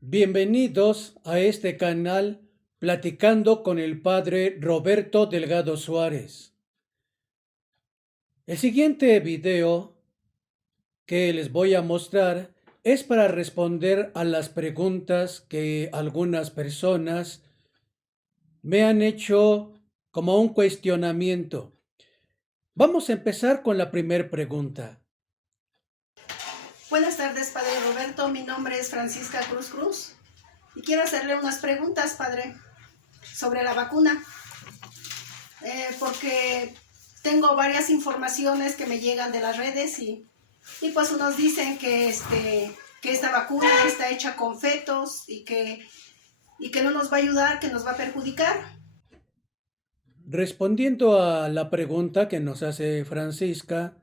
Bienvenidos a este canal Platicando con el Padre Roberto Delgado Suárez. El siguiente video que les voy a mostrar es para responder a las preguntas que algunas personas me han hecho como un cuestionamiento. Vamos a empezar con la primera pregunta. Buenas tardes, Padre Roberto. Mi nombre es Francisca Cruz y quiero hacerle unas preguntas, Padre, sobre la vacuna, porque tengo varias informaciones que me llegan de las redes y pues unos dicen que esta vacuna está hecha con fetos y que no nos va a ayudar, que nos va a perjudicar. Respondiendo a la pregunta que nos hace Francisca,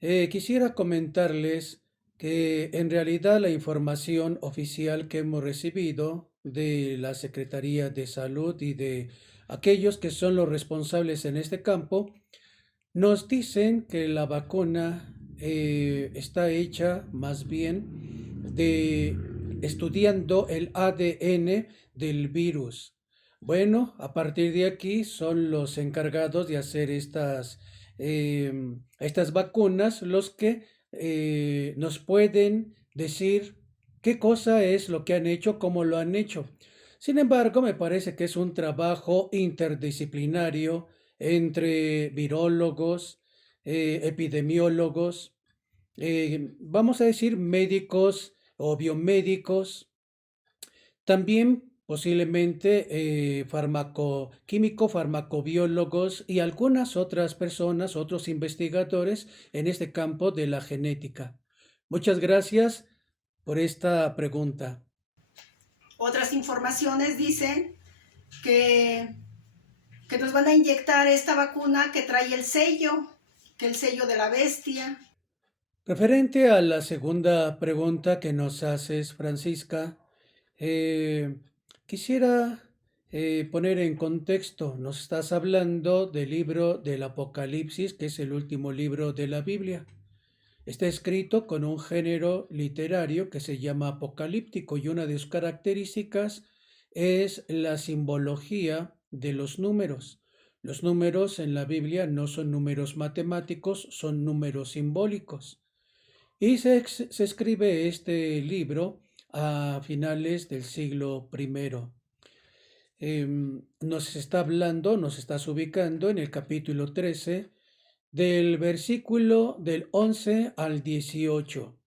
quisiera comentarles que en realidad la información oficial que hemos recibido de la Secretaría de Salud y de aquellos que son los responsables en este campo, nos dicen que la vacuna está hecha más bien estudiando el ADN del virus. Bueno, a partir de aquí son los encargados de hacer estas vacunas los que nos pueden decir qué cosa es lo que han hecho, cómo lo han hecho. Sin embargo, me parece que es un trabajo interdisciplinario entre virólogos, epidemiólogos, vamos a decir médicos o biomédicos, también posiblemente farmacobiólogos y algunas otras personas, otros investigadores en este campo de la genética. Muchas gracias por esta pregunta. Otras informaciones dicen que nos van a inyectar esta vacuna que trae el sello, que el sello de la bestia. Referente a la segunda pregunta que nos haces, Francisca, quisiera poner en contexto. Nos estás hablando del libro del Apocalipsis, que es el último libro de la Biblia. Está escrito con un género literario que se llama apocalíptico y una de sus características es la simbología de los números. Los números en la Biblia no son números matemáticos, son números simbólicos. Y se escribe este libro a finales del siglo I. Nos estás ubicando en el capítulo 13, del versículo del 11 al 18.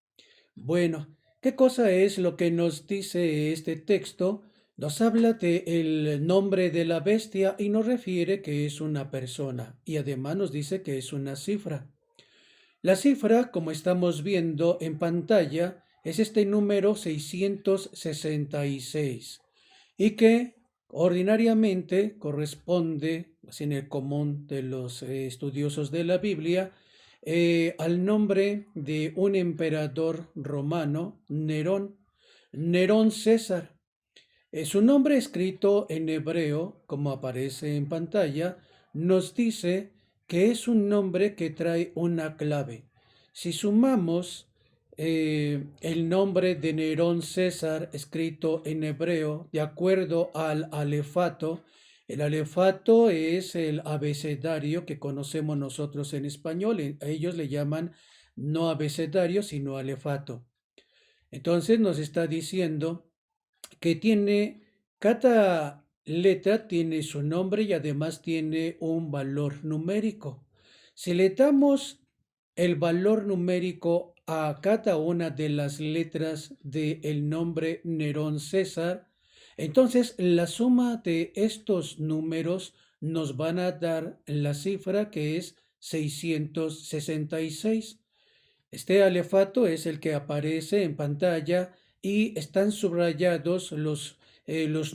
Bueno, ¿qué cosa es lo que nos dice este texto? Nos habla del nombre de la bestia y nos refiere que es una persona y además nos dice que es una cifra. La cifra, como estamos viendo en pantalla, es este número 666 y que ordinariamente corresponde, así en el común de los estudiosos de la Biblia, al nombre de un emperador romano, Nerón César. Su nombre escrito en hebreo, como aparece en pantalla, nos dice que es un nombre que trae una clave. Si sumamos el nombre de Nerón César escrito en hebreo de acuerdo al alefato, el alefato es el abecedario que conocemos nosotros en español, ellos le llaman no abecedario sino alefato. Entonces nos está diciendo que cada letra tiene su nombre y además tiene un valor numérico. Si le damos el valor numérico a cada una de las letras del nombre Nerón César, entonces la suma de estos números nos van a dar la cifra que es 666. Este alefato es el que aparece en pantalla y están subrayados los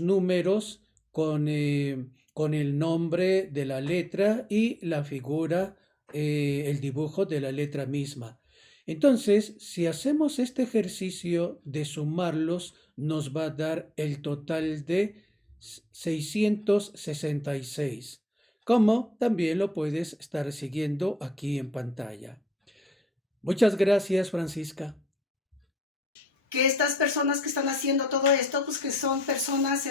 números con el nombre de la letra y la figura, el dibujo de la letra misma. Entonces, si hacemos este ejercicio de sumarlos, nos va a dar el total de 666, como también lo puedes estar siguiendo aquí en pantalla. Muchas gracias, Francisca. Que estas personas que están haciendo todo esto, pues que son personas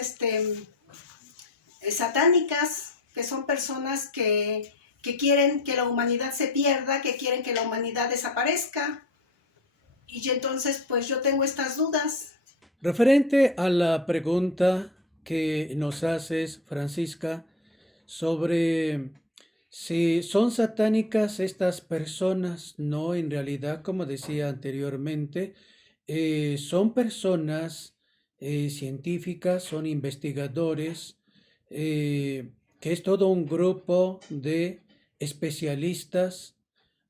satánicas, que son personas que quieren que la humanidad se pierda, que quieren que la humanidad desaparezca. Y entonces, pues yo tengo estas dudas. Referente a la pregunta que nos haces, Francisca, sobre si son satánicas estas personas, no, en realidad, como decía anteriormente, son personas científicas, son investigadores, que es todo un grupo de especialistas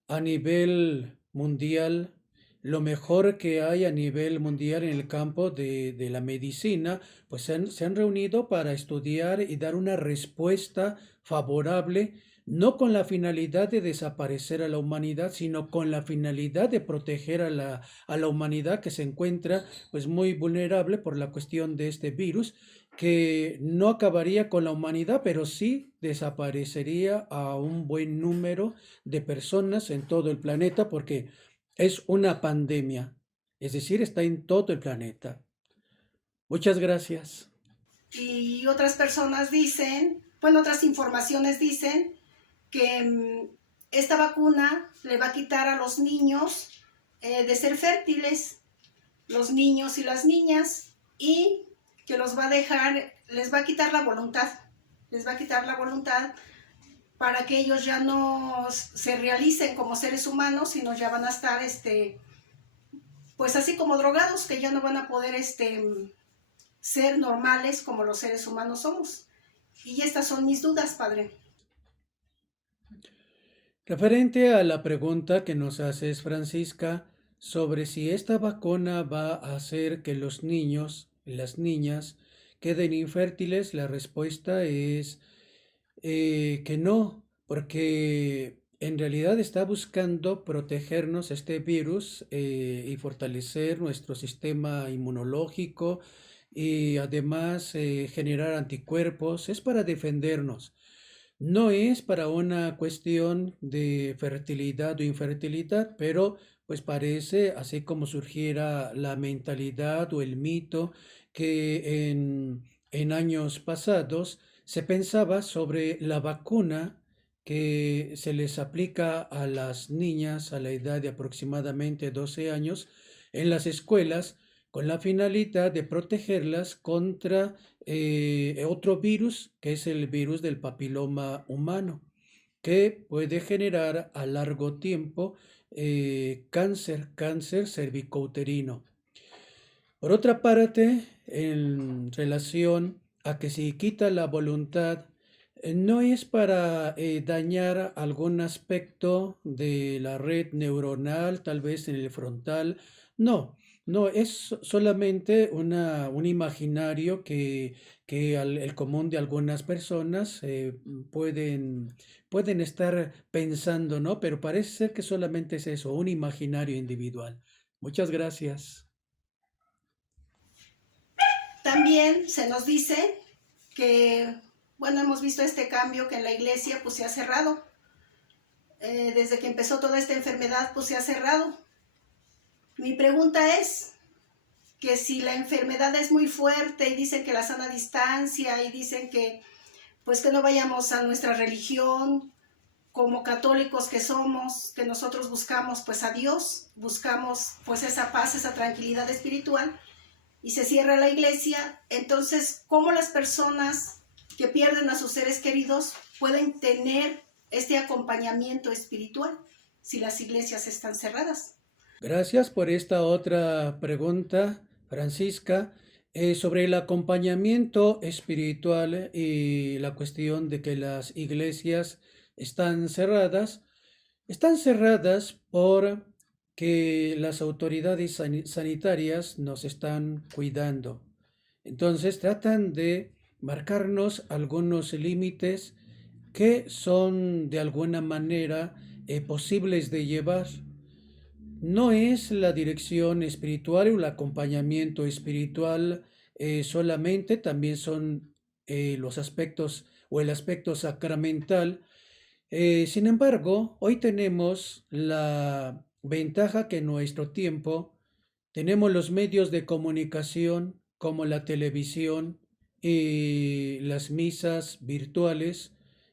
a nivel mundial, lo mejor que hay a nivel mundial en el campo de la medicina, pues se han reunido para estudiar y dar una respuesta favorable, no con la finalidad de desaparecer a la humanidad, sino con la finalidad de proteger a la humanidad que se encuentra pues muy vulnerable por la cuestión de este virus, que no acabaría con la humanidad, pero sí desaparecería a un buen número de personas en todo el planeta, porque es una pandemia, es decir, está en todo el planeta. Muchas gracias. Y otras personas dicen, bueno, otras informaciones dicen que esta vacuna le va a quitar a los niños de ser fértiles, los niños y las niñas, y que los va a dejar, les va a quitar la voluntad, les va a quitar la voluntad para que ellos ya no se realicen como seres humanos, sino ya van a estar, pues así como drogados, que ya no van a poder ser normales como los seres humanos somos. Y estas son mis dudas, Padre. Referente a la pregunta que nos haces, Francisca, sobre si esta vacuna va a hacer que los niños y las niñas queden infértiles, la respuesta es que no, porque en realidad está buscando protegernos este virus y fortalecer nuestro sistema inmunológico y además generar anticuerpos. Es para defendernos. No es para una cuestión de fertilidad o infertilidad, pero pues parece, así como surgiera la mentalidad o el mito que en años pasados se pensaba sobre la vacuna que se les aplica a las niñas a la edad de aproximadamente 12 años en las escuelas con la finalidad de protegerlas contra otro virus, que es el virus del papiloma humano, que puede generar a largo tiempo cáncer cervicouterino. Por otra parte, en relación a que si quita la voluntad, no es para dañar algún aspecto de la red neuronal, tal vez en el frontal, no, no, es solamente un imaginario que el común de algunas personas pueden estar pensando, ¿no? Pero parece ser que solamente es eso, un imaginario individual. Muchas gracias. También se nos dice que, bueno, hemos visto este cambio que en la iglesia pues se ha cerrado. Desde que empezó toda esta enfermedad pues se ha cerrado. Mi pregunta es que si la enfermedad es muy fuerte y dicen que la sana distancia y dicen que pues que no vayamos a nuestra religión como católicos que somos, que nosotros buscamos pues a Dios, buscamos pues esa paz, esa tranquilidad espiritual, y se cierra la iglesia, entonces, ¿cómo las personas que pierden a sus seres queridos pueden tener este acompañamiento espiritual si las iglesias están cerradas? Gracias por esta otra pregunta, Francisca, sobre el acompañamiento espiritual y la cuestión de que las iglesias están cerradas. Están cerradas porque las autoridades sanitarias nos están cuidando. Entonces tratan de marcarnos algunos límites que son de alguna manera posibles de llevar. No es la dirección espiritual o el acompañamiento espiritual solamente, también son los aspectos o el aspecto sacramental. Sin embargo, hoy tenemos la ventaja que en nuestro tiempo tenemos los medios de comunicación como la televisión y las misas virtuales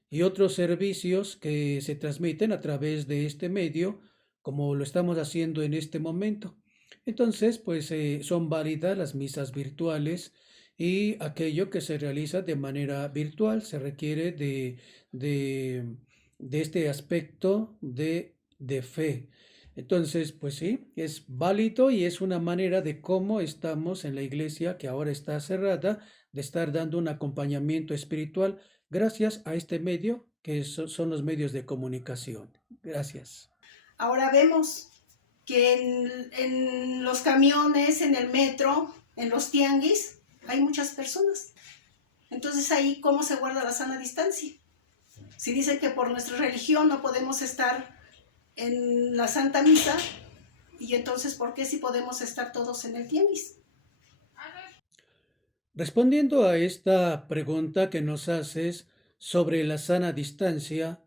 y otros servicios que se transmiten a través de este medio, como lo estamos haciendo en este momento. Entonces, pues son válidas las misas virtuales y aquello que se realiza de manera virtual se requiere de, de este aspecto de fe. Entonces, pues sí, es válido y es una manera de cómo estamos en la iglesia que ahora está cerrada, de estar dando un acompañamiento espiritual gracias a este medio que son los medios de comunicación. Gracias. Ahora vemos que en los camiones, en el metro, en los tianguis, hay muchas personas. Entonces ahí, ¿cómo se guarda la sana distancia? Si dicen que por nuestra religión no podemos estar en la Santa Misa, y entonces, ¿por qué si podemos estar todos en el tianguis? Respondiendo a esta pregunta que nos haces sobre la sana distancia,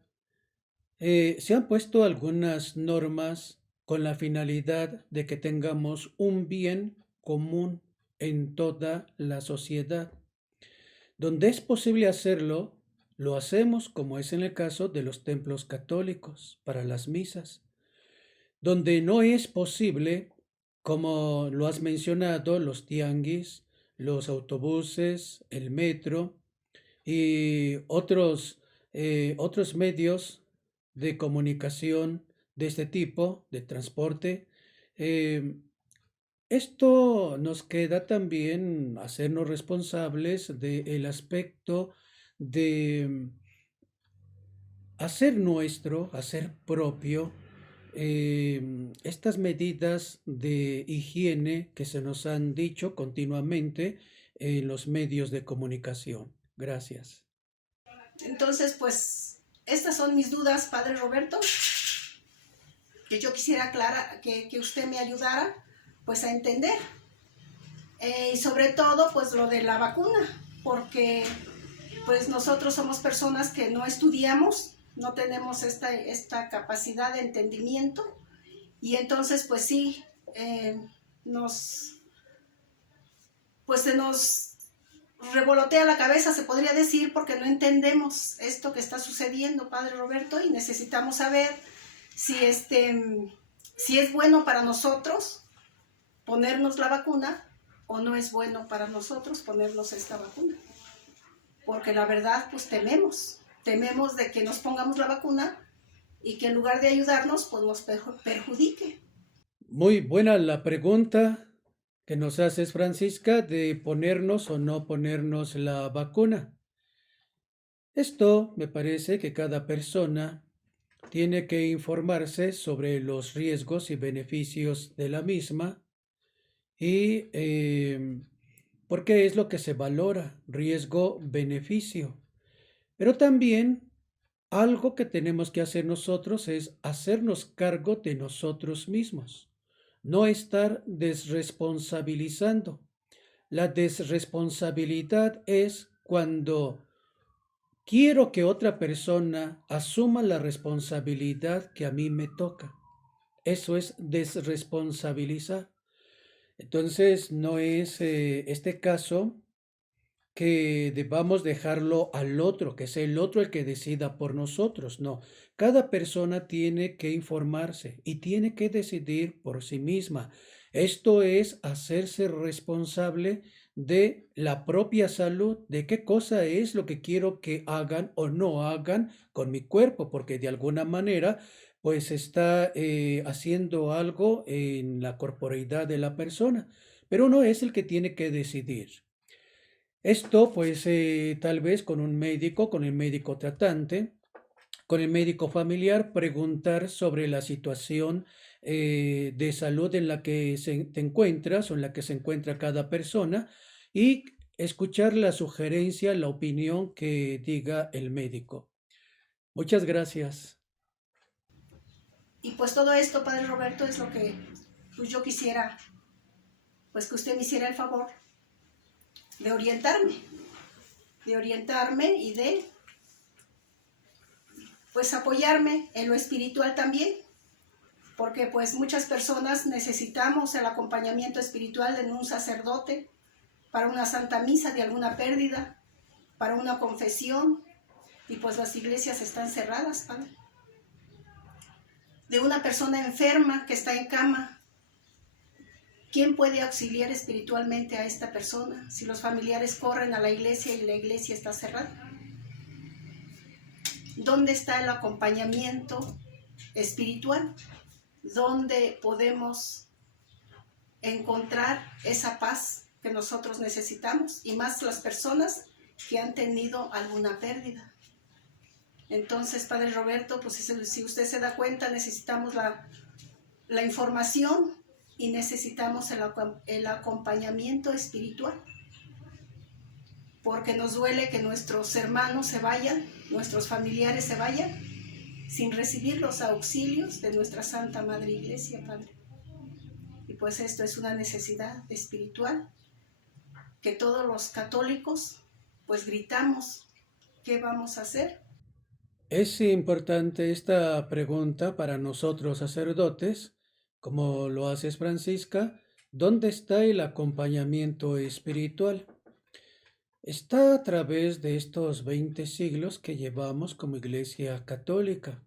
se han puesto algunas normas con la finalidad de que tengamos un bien común en toda la sociedad. Donde es posible hacerlo, lo hacemos como es en el caso de los templos católicos para las misas. Donde no es posible, como lo has mencionado, los tianguis, los autobuses, el metro y otros medios de comunicación de este tipo, de transporte. eh, Esto nos queda también hacernos responsables del aspecto de hacer nuestro, hacer propio estas medidas de higiene que se nos han dicho continuamente en los medios de comunicación. Gracias. Entonces, pues, estas son mis dudas, Padre Roberto, que yo quisiera aclarar, que usted me ayudara, pues, a entender. Y sobre todo, pues, lo de la vacuna, porque, pues, nosotros somos personas que no estudiamos, no tenemos esta capacidad de entendimiento, y entonces, pues, sí, nos, pues, se nos revolotea la cabeza, se podría decir, porque no entendemos esto que está sucediendo, Padre Roberto, y necesitamos saber si, si es bueno para nosotros ponernos la vacuna o no es bueno para nosotros ponernos esta vacuna. Porque la verdad, pues tememos de que nos pongamos la vacuna y que en lugar de ayudarnos, pues nos perjudique. Muy buena la pregunta que nos haces, Francisca, de ponernos o no ponernos la vacuna. Esto me parece que cada persona tiene que informarse sobre los riesgos y beneficios de la misma y por qué es lo que se valora, riesgo-beneficio. Pero también algo que tenemos que hacer nosotros es hacernos cargo de nosotros mismos, no estar desresponsabilizando. La desresponsabilidad es cuando quiero que otra persona asuma la responsabilidad que a mí me toca. Eso es desresponsabilizar. Entonces, no es este caso que debamos dejarlo al otro, que sea el otro el que decida por nosotros. No, cada persona tiene que informarse y tiene que decidir por sí misma. Esto es hacerse responsable de la propia salud, de qué cosa es lo que quiero que hagan o no hagan con mi cuerpo, porque de alguna manera pues está haciendo algo en la corporeidad de la persona, pero uno es el que tiene que decidir. Esto, pues, tal vez con un médico, con el médico tratante, con el médico familiar, preguntar sobre la situación de salud en la que te encuentras o en la que se encuentra cada persona y escuchar la sugerencia, la opinión que diga el médico. Muchas gracias. Y pues todo esto, Padre Roberto, es lo que pues yo quisiera, pues que usted me hiciera el favor de orientarme y de pues apoyarme en lo espiritual también, porque pues muchas personas necesitamos el acompañamiento espiritual de un sacerdote para una santa misa de alguna pérdida, para una confesión, y pues las iglesias están cerradas, Padre. De una persona enferma que está en cama, ¿quién puede auxiliar espiritualmente a esta persona si los familiares corren a la iglesia y la iglesia está cerrada? ¿Dónde está el acompañamiento espiritual? ¿Dónde podemos encontrar esa paz que nosotros necesitamos? Y más las personas que han tenido alguna pérdida. Entonces, Padre Roberto, pues si usted se da cuenta, necesitamos la información y necesitamos el acompañamiento espiritual. Porque nos duele que nuestros hermanos se vayan, nuestros familiares se vayan, sin recibir los auxilios de nuestra Santa Madre Iglesia, Padre. Y pues esto es una necesidad espiritual que todos los católicos pues gritamos, ¿qué vamos a hacer? Es importante esta pregunta para nosotros sacerdotes, como lo haces Francisca, ¿dónde está el acompañamiento espiritual? Está a través de estos 20 siglos que llevamos como Iglesia Católica.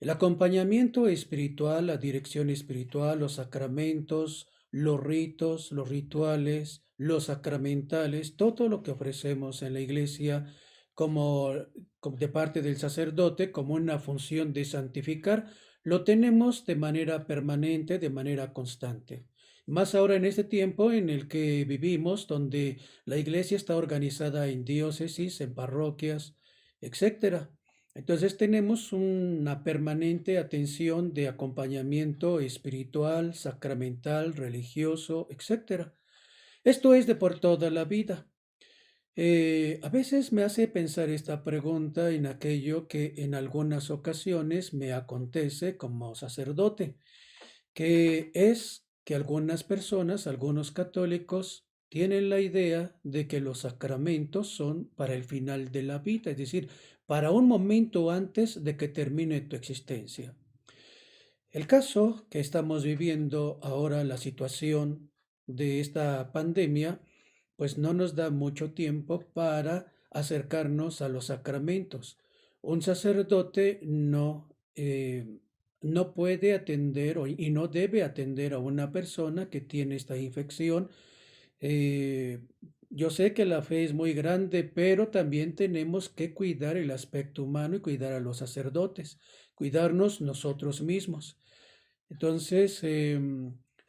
El acompañamiento espiritual, la dirección espiritual, los sacramentos, los ritos, los rituales, los sacramentales, todo lo que ofrecemos en la Iglesia como de parte del sacerdote, como una función de santificar, lo tenemos de manera permanente, de manera constante. Más ahora en este tiempo en el que vivimos, donde la iglesia está organizada en diócesis, en parroquias, etcétera. Entonces tenemos una permanente atención de acompañamiento espiritual, sacramental, religioso, etcétera. Esto es de por toda la vida. A veces me hace pensar esta pregunta en aquello que en algunas ocasiones me acontece como sacerdote, que es que algunas personas, algunos católicos, tienen la idea de que los sacramentos son para el final de la vida, es decir, para un momento antes de que termine tu existencia. El caso que estamos viviendo ahora, la situación de esta pandemia, pues no nos da mucho tiempo para acercarnos a los sacramentos. Un sacerdote no puede atender y no debe atender a una persona que tiene esta infección. Eh, yo sé que la fe es muy grande, pero también tenemos que cuidar el aspecto humano y cuidar a los sacerdotes, cuidarnos nosotros mismos. Entonces,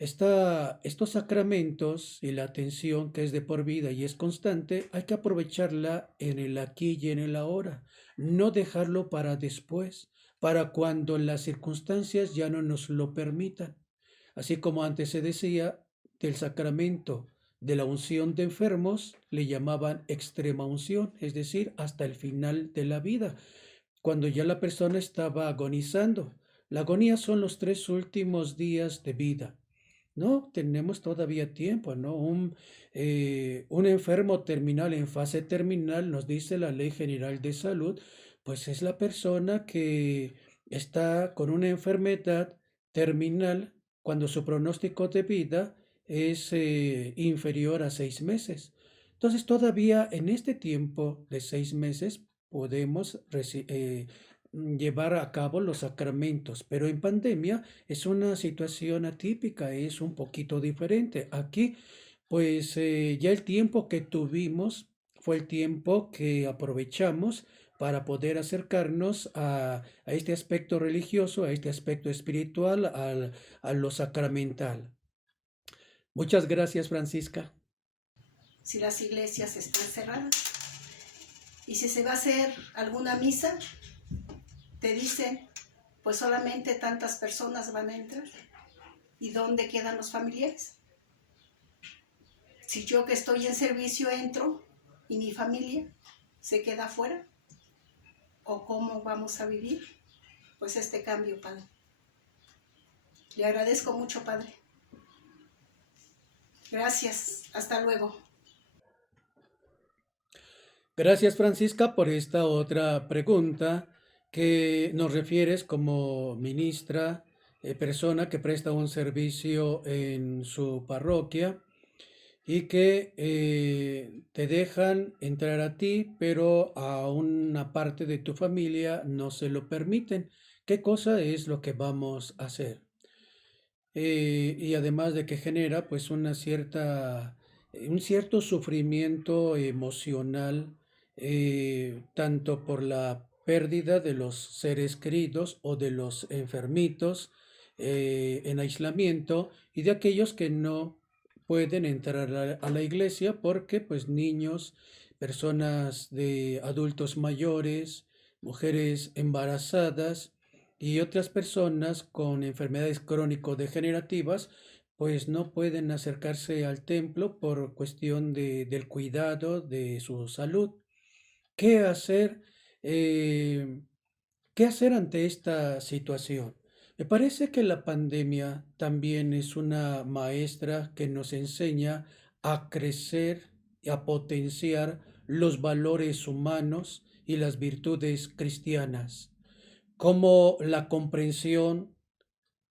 estos sacramentos y la atención que es de por vida y es constante, hay que aprovecharla en el aquí y en el ahora, no dejarlo para después, para cuando las circunstancias ya no nos lo permitan. Así como antes se decía del sacramento de la unción de enfermos, le llamaban extrema unción, es decir, hasta el final de la vida, cuando ya la persona estaba agonizando. La agonía son los 3 últimos días de vida. No, tenemos todavía tiempo, ¿no? Un enfermo terminal en fase terminal, nos dice la Ley General de Salud, pues es la persona que está con una enfermedad terminal cuando su pronóstico de vida es inferior a 6 meses. Entonces todavía en este tiempo de 6 meses podemos llevar a cabo los sacramentos, pero en pandemia es una situación atípica, es un poquito diferente. Aquí, pues ya el tiempo que tuvimos fue el tiempo que aprovechamos para poder acercarnos a este aspecto religioso, a este aspecto espiritual, a lo sacramental. Muchas gracias, Francisca. Si las iglesias están cerradas y si se va a hacer alguna misa, te dicen, pues solamente tantas personas van a entrar. ¿Y dónde quedan los familiares? Si yo que estoy en servicio entro y mi familia se queda afuera, ¿o cómo vamos a vivir pues este cambio, Padre? Le agradezco mucho, Padre. Gracias. Hasta luego. Gracias, Francisca, por esta otra pregunta que nos refieres como ministra, persona que presta un servicio en su parroquia y que te dejan entrar a ti, pero a una parte de tu familia no se lo permiten. ¿Qué cosa es lo que vamos a hacer? Y además de que genera pues un cierto sufrimiento emocional, tanto por la pérdida de los seres queridos o de los enfermitos en aislamiento y de aquellos que no pueden entrar a la iglesia porque pues niños, personas de adultos mayores, mujeres embarazadas, y otras personas con enfermedades crónico-degenerativas, pues no pueden acercarse al templo por cuestión del cuidado de su salud. ¿Qué hacer? Eh, ¿Qué hacer ante esta situación? Me parece que la pandemia también es una maestra que nos enseña a crecer y a potenciar los valores humanos y las virtudes cristianas como la comprensión,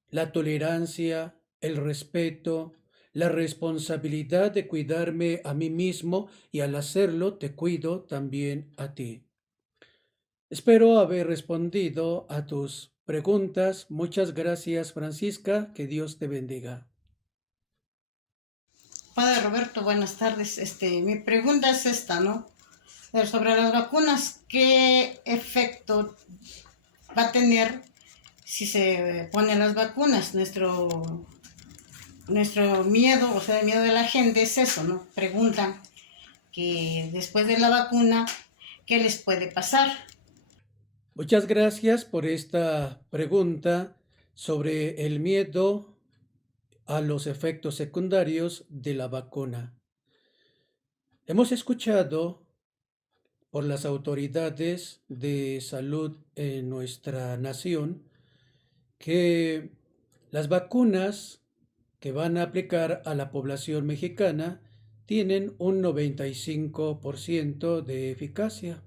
la tolerancia, el respeto, la responsabilidad de cuidarme a mí mismo y al hacerlo te cuido también a ti. Espero haber respondido a tus preguntas. Muchas gracias, Francisca. Que Dios te bendiga. Padre Roberto, buenas tardes. Mi pregunta es esta, ¿no? Sobre las vacunas, ¿qué efecto va a tener si se ponen las vacunas? Nuestro miedo, o sea, el miedo de la gente es eso, ¿no? Preguntan que después de la vacuna, ¿qué les puede pasar? Muchas gracias por esta pregunta sobre el miedo a los efectos secundarios de la vacuna. Hemos escuchado por las autoridades de salud en nuestra nación que las vacunas que van a aplicar a la población mexicana tienen un 95% de eficacia.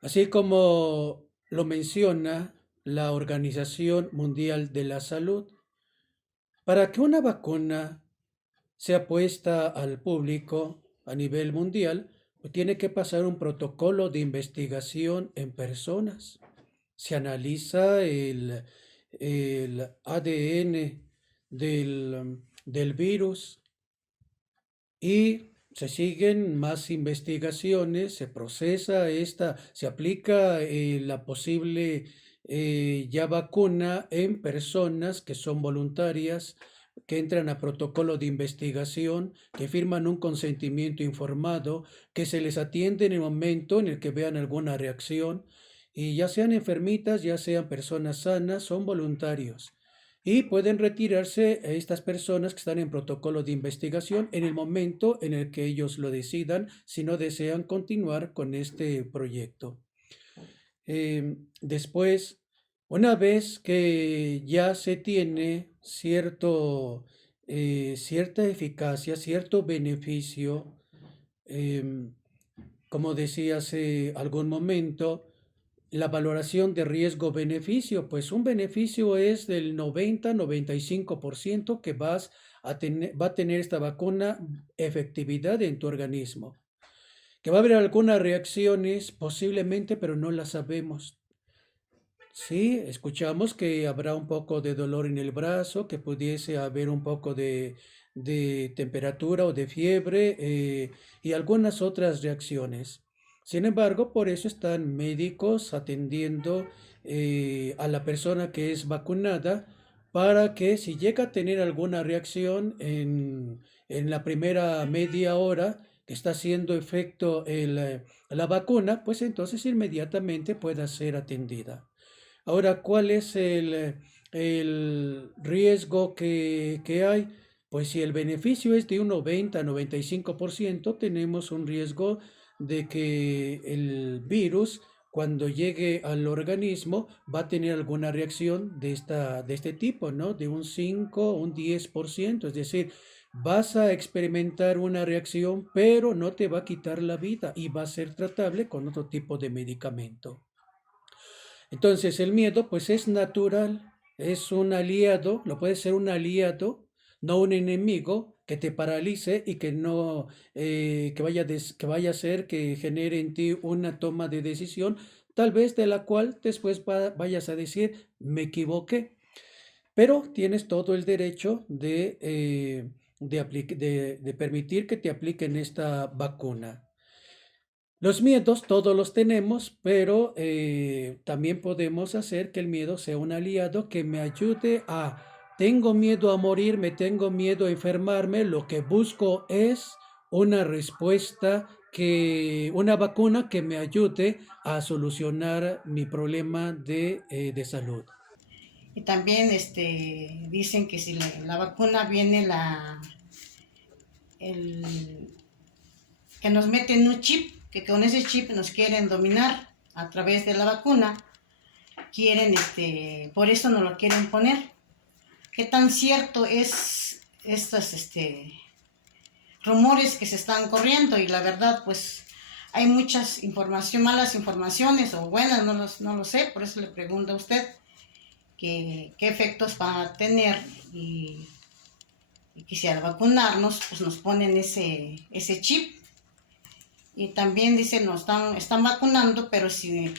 Así como lo menciona la Organización Mundial de la Salud, para que una vacuna sea puesta al público a nivel mundial, pues tiene que pasar un protocolo de investigación en personas. Se analiza el ADN del virus y se siguen más investigaciones, se procesa se aplica la posible ya vacuna en personas que son voluntarias, que entran a protocolo de investigación, que firman un consentimiento informado, que se les atiende en el momento en el que vean alguna reacción, y ya sean enfermitas, ya sean personas sanas, son voluntarios. Y pueden retirarse estas personas que están en protocolo de investigación en el momento en el que ellos lo decidan, si no desean continuar con este proyecto. Después, una vez que ya se tiene cierta eficacia, cierto beneficio, como decía hace algún momento, la valoración de riesgo-beneficio, pues un beneficio es del 90-95% que va a tener esta vacuna efectividad en tu organismo. Que va a haber algunas reacciones posiblemente, pero no las sabemos. Sí, escuchamos que habrá un poco de dolor en el brazo, que pudiese haber un poco de temperatura o de fiebre y algunas otras reacciones. Sin embargo, por eso están médicos atendiendo a la persona que es vacunada para que si llega a tener alguna reacción en la primera media hora que está haciendo efecto la vacuna, pues entonces inmediatamente pueda ser atendida. Ahora, ¿cuál es el riesgo que hay? Pues si el beneficio es de un 90-95%, tenemos un riesgo de que el virus cuando llegue al organismo va a tener alguna reacción de este tipo, ¿no? De un 5, un 10%, es decir, vas a experimentar una reacción, pero no te va a quitar la vida y va a ser tratable con otro tipo de medicamento. Entonces, el miedo, pues es natural, es un aliado, lo puede ser un aliado, no un enemigo que te paralice y que no, que vaya a hacer que genere en ti una toma de decisión, tal vez de la cual después vayas a decir, me equivoqué, pero tienes todo el derecho de permitir que te apliquen esta vacuna. Los miedos todos los tenemos, pero también podemos hacer que el miedo sea un aliado que me ayude tengo miedo a morir, me tengo miedo a enfermarme, lo que busco es una respuesta una vacuna que me ayude a solucionar mi problema de salud. Y también dicen que si la vacuna viene el, que nos meten un chip, que con ese chip nos quieren dominar a través de la vacuna, quieren, por eso nos lo quieren poner. ¿Qué tan cierto es estos rumores que se están corriendo? Y la verdad, pues, hay muchas malas informaciones o buenas, no lo sé, por eso le pregunto a usted qué efectos va a tener y que si al vacunarnos, pues nos ponen ese chip. Y también dicen, nos están vacunando, pero sin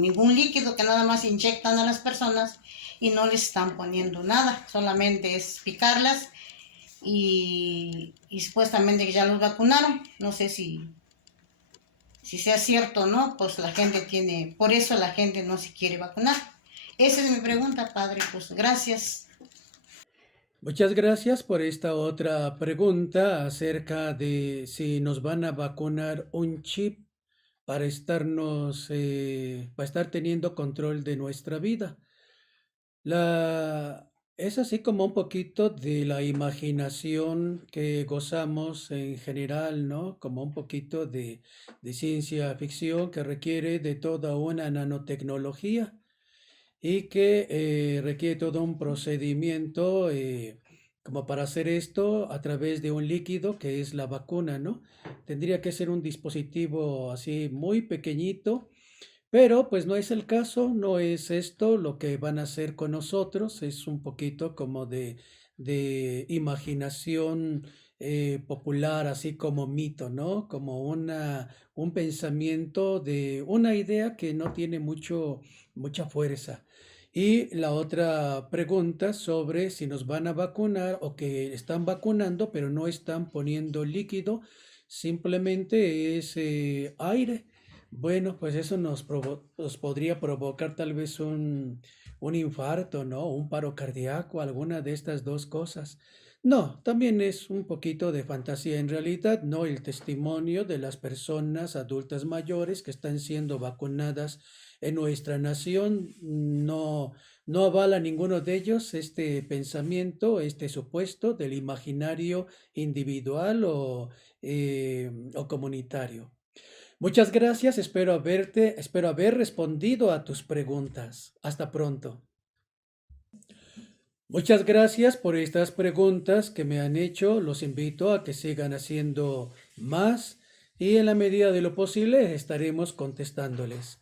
ningún líquido, que nada más inyectan a las personas y no les están poniendo nada, solamente es picarlas y supuestamente que ya los vacunaron. No sé si sea cierto o no, pues por eso la gente no se quiere vacunar. Esa es mi pregunta, padre, pues gracias. Muchas gracias por esta otra pregunta acerca de si nos van a vacunar un chip para estar teniendo control de nuestra vida. Es así como un poquito de la imaginación que gozamos en general, ¿no? Como un poquito de ciencia ficción que requiere de toda una nanotecnología y que requiere todo un procedimiento como para hacer esto a través de un líquido que es la vacuna, ¿no? Tendría que ser un dispositivo así muy pequeñito, pero pues no es el caso, no es esto lo que van a hacer con nosotros, es un poquito como de imaginación popular, así como mito, ¿no? Como un pensamiento de una idea que no tiene mucha fuerza. Y la otra pregunta sobre si nos van a vacunar o que están vacunando, pero no están poniendo líquido, simplemente es aire. Bueno, pues eso nos podría provocar tal vez un infarto, ¿no? Un paro cardíaco, alguna de estas dos cosas. No, también es un poquito de fantasía en realidad, ¿no? El testimonio de las personas adultas mayores que están siendo vacunadas en nuestra nación no avala ninguno de ellos este pensamiento, este supuesto del imaginario individual o comunitario. Muchas gracias, espero haber respondido a tus preguntas. Hasta pronto. Muchas gracias por estas preguntas que me han hecho. Los invito a que sigan haciendo más y en la medida de lo posible estaremos contestándoles.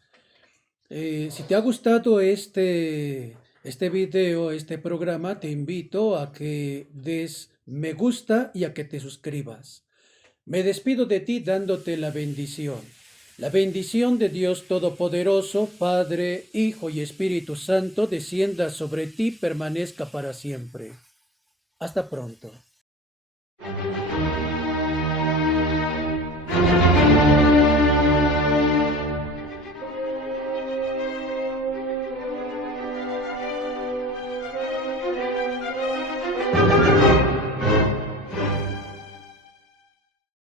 Si te ha gustado este video, este programa, te invito a que des me gusta y a que te suscribas. Me despido de ti dándote la bendición. La bendición de Dios Todopoderoso, Padre, Hijo y Espíritu Santo, descienda sobre ti, permanezca para siempre. Hasta pronto.